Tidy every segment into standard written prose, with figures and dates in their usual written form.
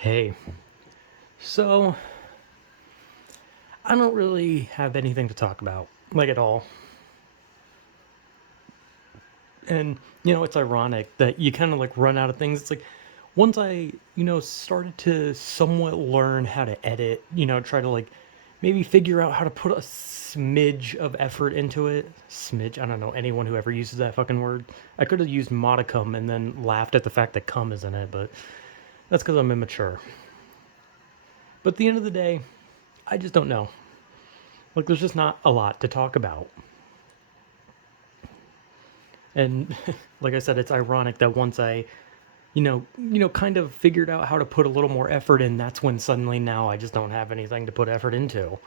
Hey, so I don't really have anything to talk about, like at all. And, it's ironic that you kind of like run out of things. It's like once I, started to somewhat learn how to edit, try to like maybe figure out how to put a smidge of effort into it. Smidge, I don't know anyone who ever uses that fucking word. I could have used modicum and then laughed at the fact that cum is in it, but that's because I'm immature. But at the end of the day, I just don't know. Like, there's just not a lot to talk about. And like I said, it's ironic that once I, kind of figured out how to put a little more effort in, that's when suddenly now I just don't have anything to put effort into.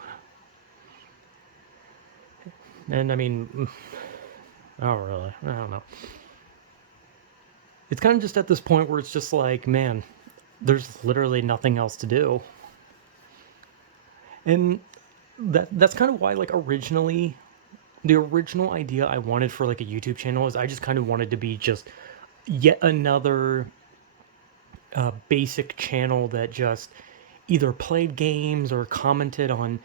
And I mean, oh really? I don't know. It's kind of just at this point where it's just like, man, there's literally nothing else to do. And that's kind of why like originally the original idea I wanted for like a YouTube channel is I just kind of wanted to be just yet another basic channel that just either played games or commented on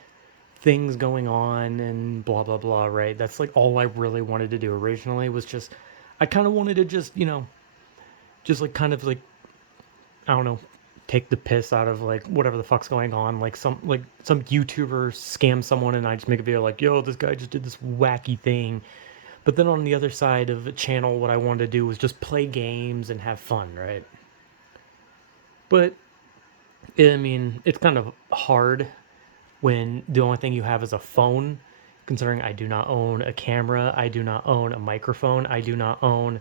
things going on and blah blah blah, right? That's like all I really wanted to do originally was just I kind of wanted to just, just like kind of like I don't know, take the piss out of like whatever the fuck's going on, like some YouTuber scam someone and I just make a video like, "Yo, this guy just did this wacky thing." But then on the other side of the channel what I wanted to do was just play games and have fun, right? But I mean, it's kind of hard when the only thing you have is a phone, considering I do not own a camera, I do not own a microphone, I do not own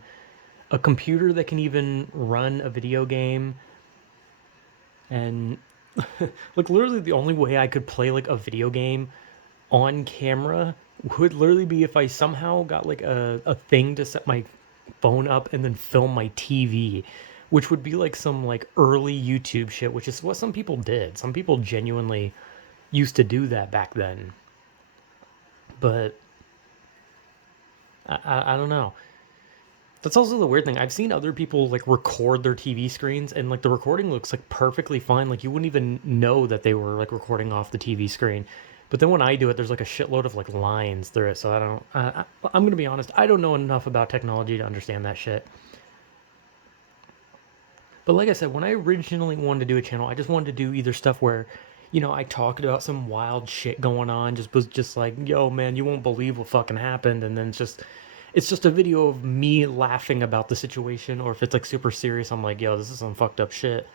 a computer that can even run a video game. And like literally the only way I could play like a video game on camera would literally be if I somehow got like a thing to set my phone up and then film my TV, which would be like some like early YouTube shit, which is what some people did. Some people genuinely used to do that back then. But I don't know. That's also the weird thing. I've seen other people like record their TV screens and like the recording looks like perfectly fine. Like you wouldn't even know that they were like recording off the TV screen. But then when I do it, there's like a shitload of like lines through it. So I don't. I'm gonna be honest. I don't know enough about technology to understand that shit. But like I said, when I originally wanted to do a channel, I just wanted to do either stuff where, I talked about some wild shit going on, just was just like, yo, man, you won't believe what fucking happened, and then it's just a video of me laughing about the situation, or if it's like super serious, I'm like, yo, this is some fucked up shit,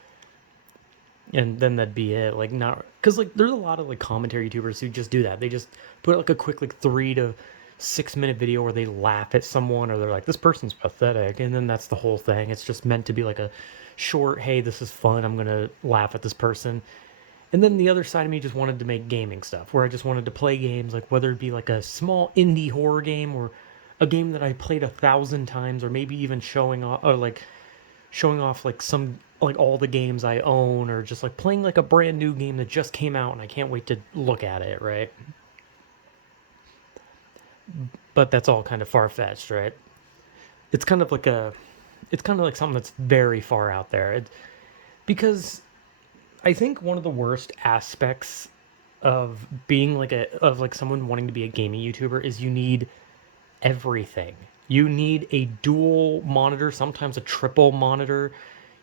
and then that'd be it. Like not because like there's a lot of like commentary YouTubers who just do that. They just put like a quick like 3 to 6 minute video where they laugh at someone or they're like, this person's pathetic, and then that's the whole thing. It's just meant to be like a short, hey, this is fun, I'm gonna laugh at this person. And then the other side of me just wanted to make gaming stuff where I just wanted to play games, like whether it be like a small indie horror game or a game that I played 1,000 times, or maybe even showing off like some like all the games I own, or just like playing like a brand new game that just came out and I can't wait to look at it, right? But that's all kind of far fetched, right? It's kind of like a it's kind of like something that's very far out there. Because I think one of the worst aspects of being like someone wanting to be a gaming YouTuber is you need everything. You need a dual monitor, sometimes a triple monitor.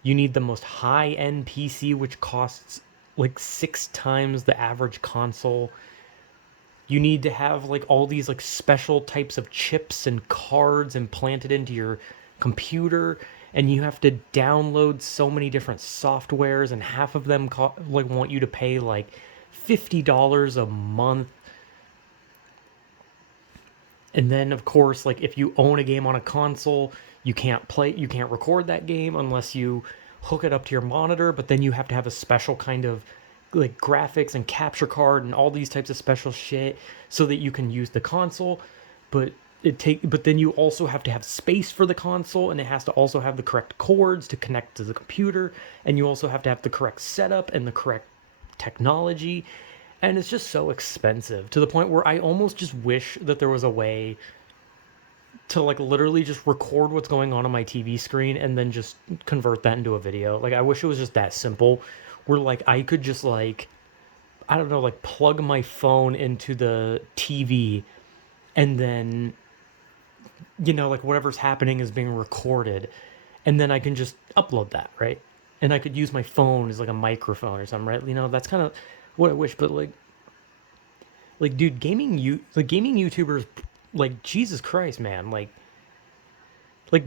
You need the most high end PC, which costs like 6 times the average console. You need to have like all these like special types of chips and cards implanted into your computer, and you have to download so many different softwares, and half of them like want you to pay like $50 a month. And then of course, like if you own a game on a console, you can't record that game unless you hook it up to your monitor, but then you have to have a special kind of like graphics and capture card and all these types of special shit so that you can use the console. But but then you also have to have space for the console, and it has to also have the correct cords to connect to the computer, and you also have to have the correct setup and the correct technology, and it's just so expensive to the point where I almost just wish that there was a way to like literally just record what's going on my TV screen and then just convert that into a video. Like I wish it was just that simple where like I could just like, I don't know, like plug my phone into the TV, and then, like whatever's happening is being recorded, and then I can just upload that, right? And I could use my phone as like a microphone or something, right? That's kind of what I wish. But like dude, gaming YouTubers, like Jesus Christ, man, like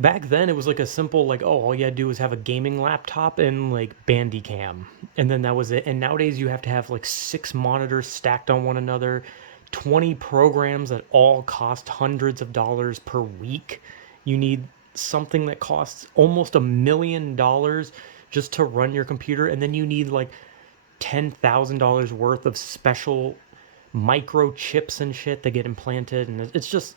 back then it was like a simple like, oh, all you had to do was have a gaming laptop and like Bandicam, and then that was it. And nowadays you have to have like 6 monitors stacked on one another, 20 programs that all cost hundreds of dollars per week. You need something that costs almost $1 million just to run your computer, and then you need like $10,000 worth of special microchips and shit that get implanted, and it's just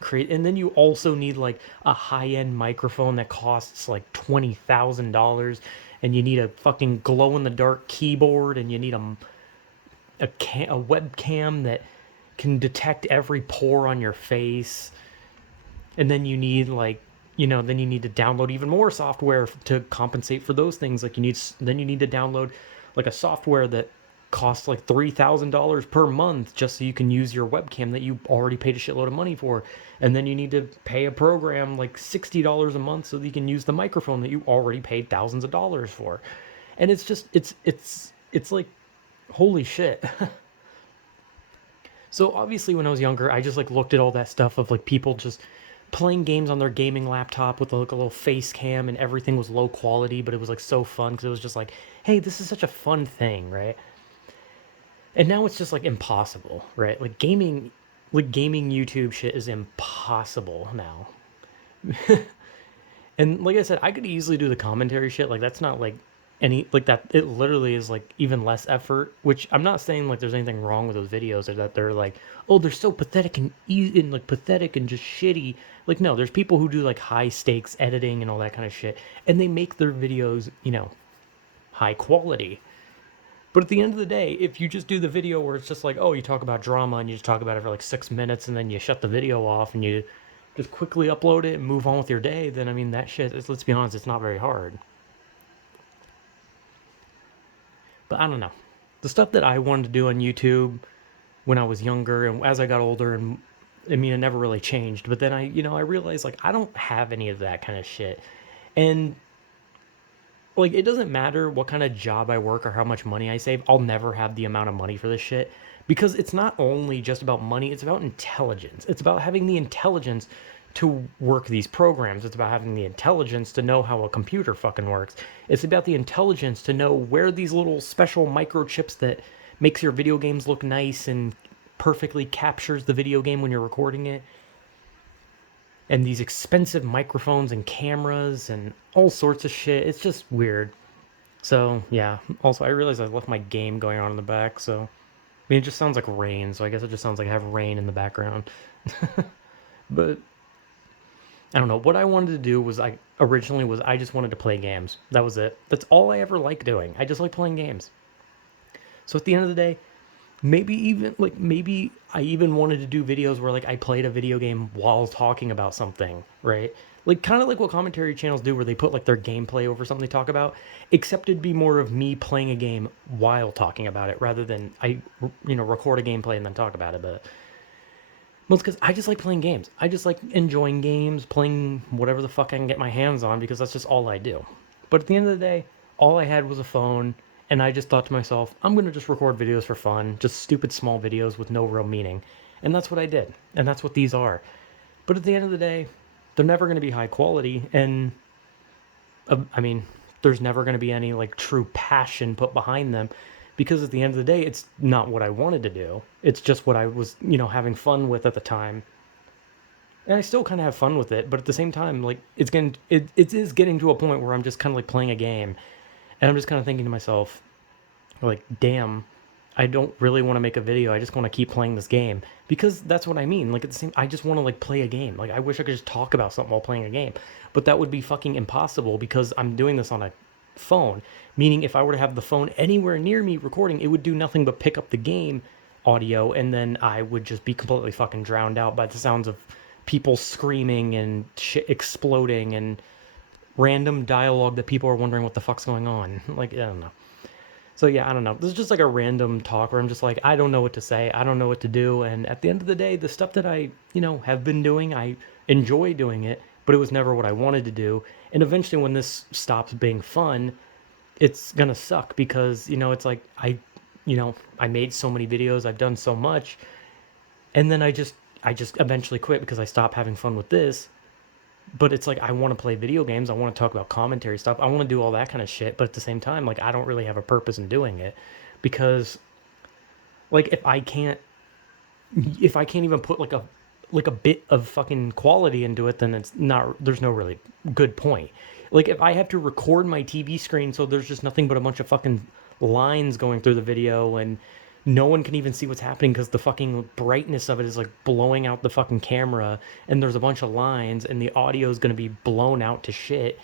create. And then you also need like a high-end microphone that costs like $20,000, and you need a fucking glow-in-the-dark keyboard, and you need a webcam that can detect every pore on your face. And then you need like, then you need to download even more software to compensate for those things. Like you need to download like a software that costs like $3,000 per month just so you can use your webcam that you already paid a shitload of money for. And then you need to pay a program like $60 a month so that you can use the microphone that you already paid thousands of dollars for. And it's just it's like, holy shit. So obviously when I was younger, I just like looked at all that stuff of like people just playing games on their gaming laptop with like a little face cam, and everything was low quality, but it was like so fun because it was just like, hey, this is such a fun thing, right? And now it's just like impossible, right? Like gaming YouTube shit is impossible now. And like I said, I could easily do the commentary shit. Like that's not like any like that. It literally is like even less effort. Which I'm not saying like there's anything wrong with those videos, or that they're like, oh, they're so pathetic and like pathetic and just shitty. Like no, there's people who do like high stakes editing and all that kind of shit, and they make their videos, high quality. But at the end of the day, if you just do the video where it's just like, oh, you talk about drama and you just talk about it for like 6 minutes and then you shut the video off and you just quickly upload it and move on with your day, then I mean, that shit is, let's be honest, it's not very hard. But I don't know. The stuff that I wanted to do on YouTube when I was younger and as I got older, and I mean, it never really changed. But then I realized like I don't have any of that kind of shit. And like it doesn't matter what kind of job I work or how much money I save, I'll never have the amount of money for this shit, because it's not only just about money, it's about intelligence. It's about having the intelligence to work these programs. It's about having the intelligence to know how a computer fucking works. It's about the intelligence to know where these little special microchips that makes your video games look nice and perfectly captures the video game when you're recording it, and these expensive microphones and cameras and all sorts of shit. It's just weird. So, yeah. Also, I realized I left my game going on in the back, so I mean, it just sounds like rain, so I guess it just sounds like I have rain in the background. But I don't know. What I wanted to do was I just wanted to play games. That was it. That's all I ever liked doing. I just like playing games. So at the end of the day, maybe I even wanted to do videos where like I played a video game while talking about something, right? Like kind of like what commentary channels do, where they put like their gameplay over something they talk about, except it'd be more of me playing a game while talking about it rather than I record a gameplay and then talk about it. But well, it's because I just like playing games. I just like enjoying games, playing whatever the fuck I can get my hands on, because that's just all I do. But at the end of the day, all I had was a phone, and I just thought to myself, I'm going to just record videos for fun, just stupid small videos with no real meaning. And that's what I did. And that's what these are. But at the end of the day, they're never going to be high quality. And I mean, there's never going to be any like true passion put behind them, because at the end of the day, it's not what I wanted to do. It's just what I was, having fun with at the time. And I still kind of have fun with it, but at the same time, like it is getting to a point where I'm just kind of like playing a game, and I'm just kind of thinking to myself, like, damn, I don't really want to make a video. I just want to keep playing this game, because that's what I mean. Like I just want to like play a game. Like I wish I could just talk about something while playing a game, but that would be fucking impossible because I'm doing this on a phone. Meaning, if I were to have the phone anywhere near me recording, it would do nothing but pick up the game audio, and then I would just be completely fucking drowned out by the sounds of people screaming and shit exploding and random dialogue that people are wondering what the fuck's going on. Like, I don't know. So yeah, I don't know. This is just like a random talk where I'm just like, I don't know what to say. I don't know what to do. And at the end of the day, the stuff that I, have been doing, I enjoy doing it, but it was never what I wanted to do. And eventually when this stops being fun, it's gonna suck because, it's like I made so many videos, I've done so much, and then I just eventually quit because I stopped having fun with this. But it's like I want to play video games, I want to talk about commentary stuff, I want to do all that kind of shit, but at the same time, like I don't really have a purpose in doing it because like if I can't even put like a bit of fucking quality into it, then it's not there's no really good point. Like if I have to record my TV screen so there's just nothing but a bunch of fucking lines going through the video and no one can even see what's happening because the fucking brightness of it is like blowing out the fucking camera and there's a bunch of lines and the audio is going to be blown out to shit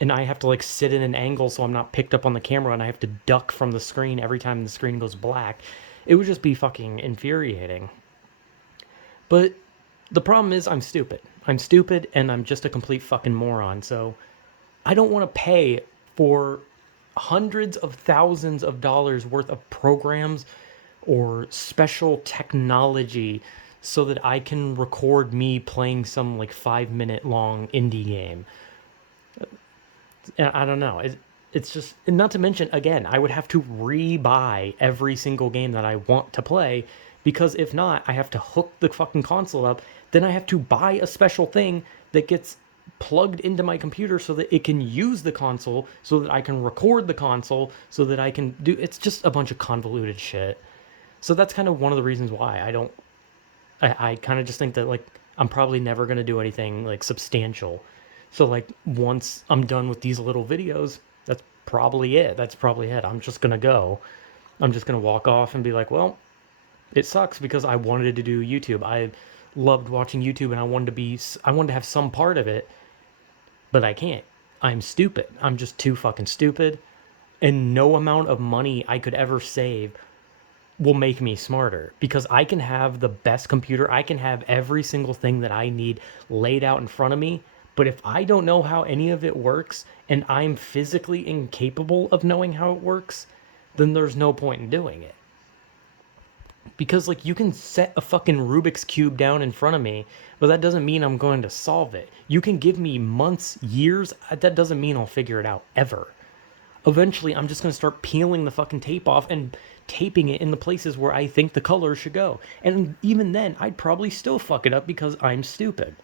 and I have to like sit in an angle so I'm not picked up on the camera and I have to duck from the screen every time the screen goes black. It would just be fucking infuriating. But the problem is I'm stupid. I'm stupid and I'm just a complete fucking moron. So I don't want to pay for hundreds of thousands of dollars worth of programs or special technology so that I can record me playing some like 5 minute long indie game. And I don't know. It's just, and not to mention, again, I would have to re-buy every single game that I want to play because if not, I have to hook the fucking console up. Then I have to buy a special thing that gets plugged into my computer so that it can use the console, so that I can record the console, so that I can do. It's just a bunch of convoluted shit. So that's kind of one of the reasons why I don't. I kind of just think that like I'm probably never gonna do anything like substantial. So like once I'm done with these little videos, that's probably it. That's probably it. I'm just gonna go. I'm just gonna walk off and be like, well, it sucks because I wanted to do YouTube. I loved watching YouTube and I wanted to have some part of it, but I can't. I'm stupid. I'm just too fucking stupid. And no amount of money I could ever save will make me smarter because I can have the best computer. I can have every single thing that I need laid out in front of me. But if I don't know how any of it works and I'm physically incapable of knowing how it works, then there's no point in doing it. Because, like, you can set a fucking Rubik's Cube down in front of me, but that doesn't mean I'm going to solve it. You can give me months, years, that doesn't mean I'll figure it out ever. Eventually, I'm just going to start peeling the fucking tape off and taping it in the places where I think the colors should go. And even then, I'd probably still fuck it up because I'm stupid.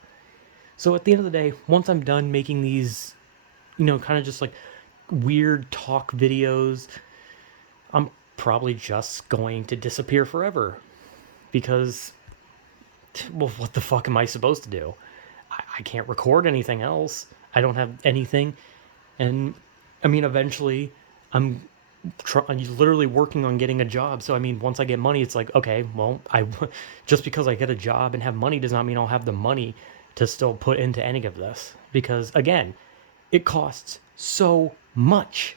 So at the end of the day, once I'm done making these, kind of just like weird talk videos, I'm probably just going to disappear forever. Because, well, what the fuck am I supposed to do? I can't record anything else. I don't have anything. And I mean, eventually, I'm literally working on getting a job. So I mean, once I get money, it's like, okay, well, I just because I get a job and have money does not mean I'll have the money to still put into any of this. Because again, it costs so much.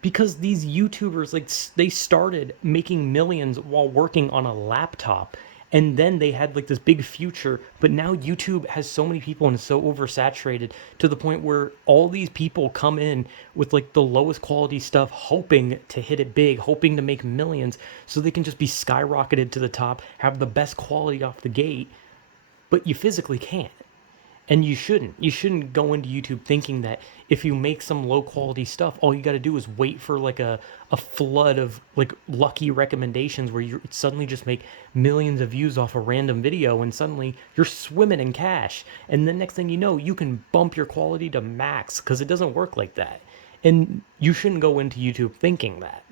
Because these YouTubers, like, they started making millions while working on a laptop, and then they had like this big future, but now YouTube has so many people and is so oversaturated to the point where all these people come in with like the lowest quality stuff, hoping to hit it big, hoping to make millions so they can just be skyrocketed to the top, have the best quality off the gate, but you physically can't. And you shouldn't. You shouldn't go into YouTube thinking that if you make some low quality stuff, all you got to do is wait for like a flood of like lucky recommendations where you suddenly just make millions of views off a random video and suddenly you're swimming in cash. And the next thing you know, you can bump your quality to max because it doesn't work like that. And you shouldn't go into YouTube thinking that.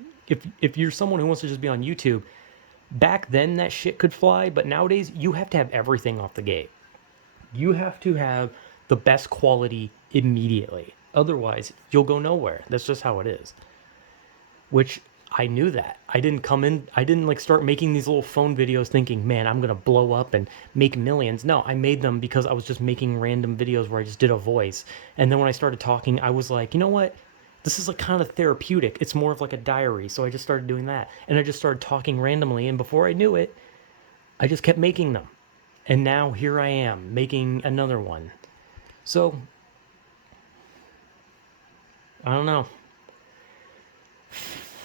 If you're someone who wants to just be on YouTube, back then that shit could fly, but nowadays you have to have everything off the gate. You have to have the best quality immediately. Otherwise, you'll go nowhere. That's just how it is. Which I knew that. I didn't like start making these little phone videos thinking, man, I'm going to blow up and make millions. No, I made them because I was just making random videos where I just did a voice. And then when I started talking, I was like, you know what? This is like kind of therapeutic. It's more of like a diary. So I just started doing that. And I just started talking randomly. And before I knew it, I just kept making them. And now here I am making another one. So, I don't know.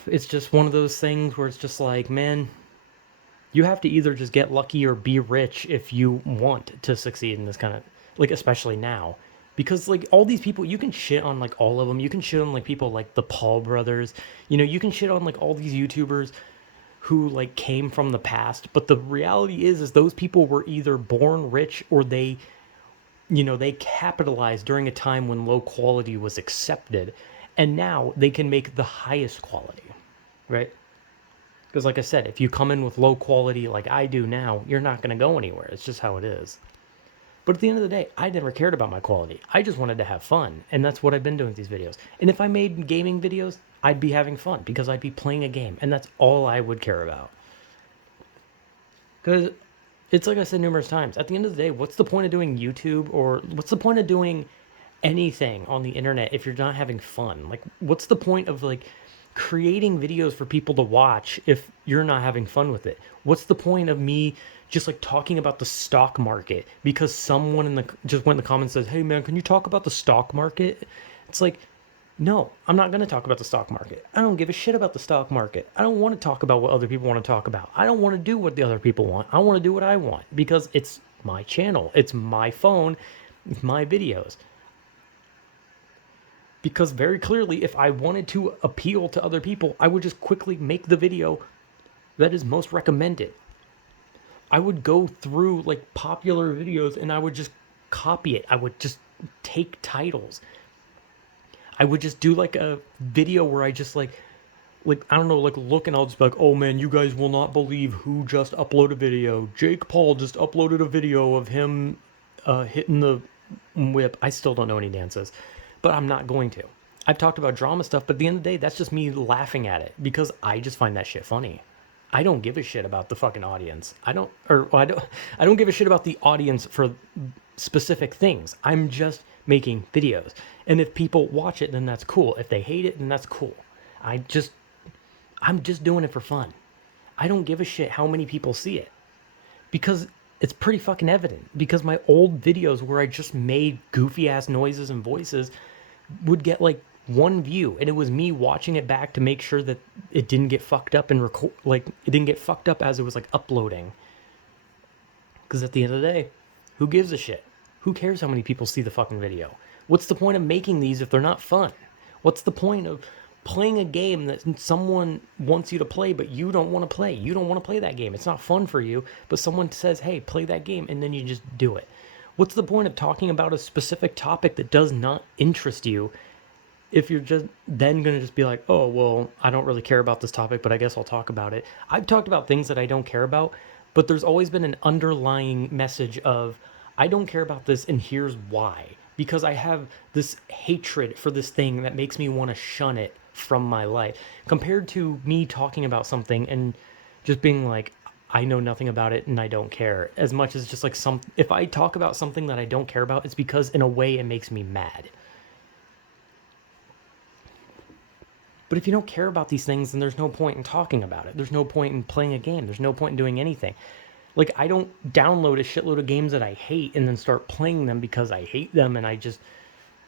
it's just one of those things where it's just like, man, you have to either just get lucky or be rich if you want to succeed in this kind of, like, especially now. Because like all these people, you can shit on like all of them. You can shit on like people like the Paul brothers. You can shit on like all these YouTubers who like came from the past, but the reality is those people were either born rich or they capitalized during a time when low quality was accepted, and now they can make the highest quality, right? Because like I said, if you come in with low quality like I do now, you're not going to go anywhere. It's just how it is. But at the end of the day, I never cared about my quality. I just wanted to have fun, and that's what I've been doing with these videos. And if I made gaming videos, I'd be having fun because I'd be playing a game, and that's all I would care about. Because it's like I said numerous times, at the end of the day, what's the point of doing YouTube, or what's the point of doing anything on the internet if you're not having fun? Like, what's the point of like creating videos for people to watch if you're not having fun with it? What's the point of me just like talking about the stock market because someone just went in the comments and says, "Hey man, can you talk about the stock market?" It's like, no, I'm not going to talk about the stock market. I don't give a shit about the stock market. I don't want to talk about what other people want to talk about. I don't want to do what the other people want. I want to do what I want because it's my channel. It's my phone. It's my videos. Because very clearly, if I wanted to appeal to other people, I would just quickly make the video that is most recommended. I would go through like popular videos and I would just copy it. I would just take titles. I would just do like a video where I just like I don't know, like look, and I'll just be like, "Oh man, you guys will not believe who just uploaded a video. Jake Paul just uploaded a video of him hitting the whip." I still don't know any dances, but I'm not going to. I've talked about drama stuff, but at the end of the day, that's just me laughing at it because I just find that shit funny. I don't give a shit about the fucking audience. I don't give a shit about the audience for specific things. I'm just making videos. And if people watch it, then that's cool. If they hate it, then that's cool. I'm just doing it for fun. I don't give a shit how many people see it because it's pretty fucking evident. Because my old videos where I just made goofy ass noises and voices would get like one view, and it was me watching it back to make sure that it didn't get fucked up and it didn't get fucked up as it was like uploading. Because at the end of the day, who gives a shit? Who cares how many people see the fucking video? What's the point of making these if they're not fun? What's the point of playing a game that someone wants you to play, but you don't want to play? You don't want to play that game. It's not fun for you, but someone says, "Hey, play that game," and then you just do it. What's the point of talking about a specific topic that does not interest you if you're just then going to just be like, "Oh, well, I don't really care about this topic, but I guess I'll talk about it." I've talked about things that I don't care about, but there's always been an underlying message of, I don't care about this, and here's why. Because I have this hatred for this thing that makes me want to shun it from my life. Compared to me talking about something and just being like, I know nothing about it and I don't care. As much as just like if I talk about something that I don't care about, it's because in a way it makes me mad. But if you don't care about these things, then there's no point in talking about it. There's no point in playing a game. There's no point in doing anything. Like, I don't download a shitload of games that I hate and then start playing them because I hate them and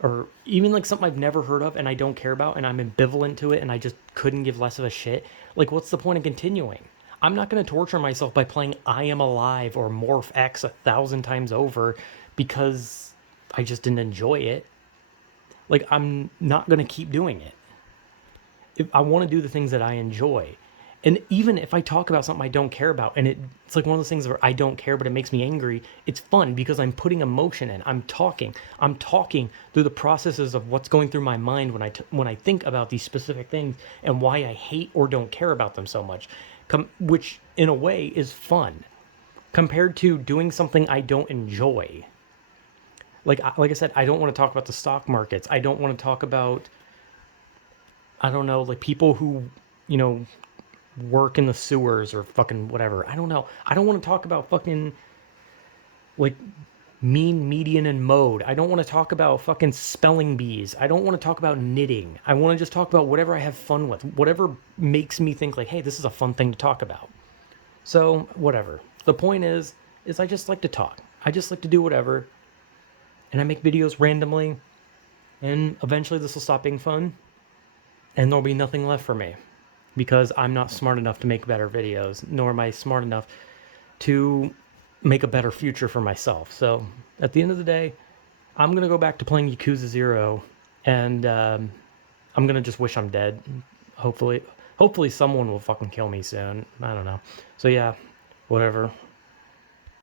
or even like something I've never heard of and I don't care about and I'm ambivalent to it and I just couldn't give less of a shit. Like, what's the point of continuing? I'm not going to torture myself by playing I Am Alive or Morph X 1,000 times over because I just didn't enjoy it. Like, I'm not going to keep doing it. If I want to do the things that I enjoy. And even if I talk about something I don't care about, and it's like one of those things where I don't care, but it makes me angry, it's fun because I'm putting emotion in. I'm talking through the processes of what's going through my mind when I think about these specific things and why I hate or don't care about them so much, which in a way is fun compared to doing something I don't enjoy. Like I said, I don't want to talk about the stock markets. I don't want to talk about, I don't know, like people who, work in the sewers or fucking whatever. I don't know. I don't want to talk about fucking like mean, median, and mode. I don't want to talk about fucking spelling bees. I don't want to talk about knitting. I want to just talk about whatever I have fun with, whatever makes me think like, hey, this is a fun thing to talk about. So whatever. The point is I just like to talk. I just like to do whatever. And I make videos randomly. And eventually this will stop being fun. And there'll be nothing left for me. because I'm not smart enough to make better videos, nor am I smart enough to make a better future for myself. So at the end of the day, I'm gonna go back to playing Yakuza 0, and I'm gonna just wish I'm dead. Hopefully, hopefully someone will fucking kill me soon. I don't know. So yeah, whatever.